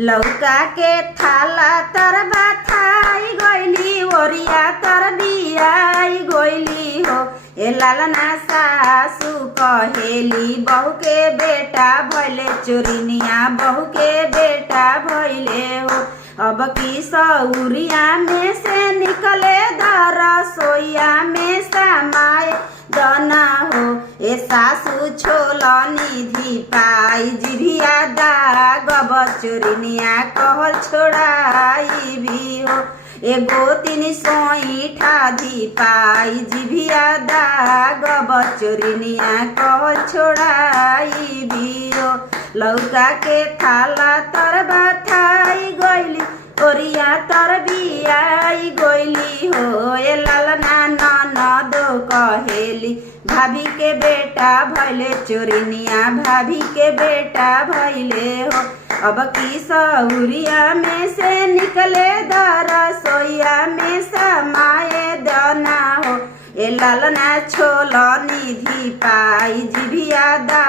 लौका के थाला तर बाथाई गइली ओरिया तर बियाई गइली हो। ए लालना सासू कहेली बहू के बेटा भइले चोरिनिया बहू के बेटा भइले हो। अब की सौरिया में से निकले दर सोइया में समाए दना हो। ए सासू छोला निधि पाई जिभिया दाग चोरिनिया कहल छोड़ाई भी हो। एगो तीन सोईठा धी पाई जिभिया दाग चोरिनिया कहल छोड़ाई भी हो। लौका के थाला तर बाथाई गइली ओरिया तर बियाई गइली हो। ए लालना ननदो कहेली भाभी के बेटा भइले चोरिनिया भाभी के बेटा भइले हो। अब की सौरिया में से निकले दर सोइया में समाए दना हो। ए लालना छोला निधि पाई जिभिया दा